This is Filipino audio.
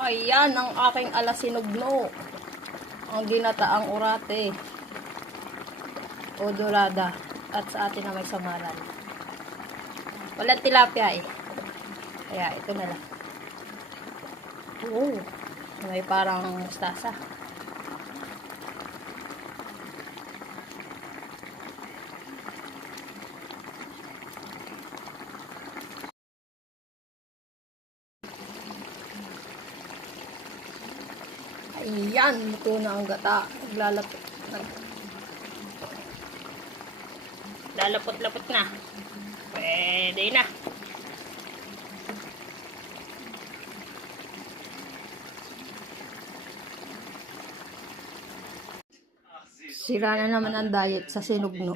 Ayan ang aking alasinugno. Ang ginataang orate o dorada. At sa atin na may samaran. Walang tilapia eh. Kaya ito na lang. Oh, may parang mustasa. Ayan, luto na ang gata. Lalapot-lapot na. Pwede na. Sira na naman ang diet sa sinugno.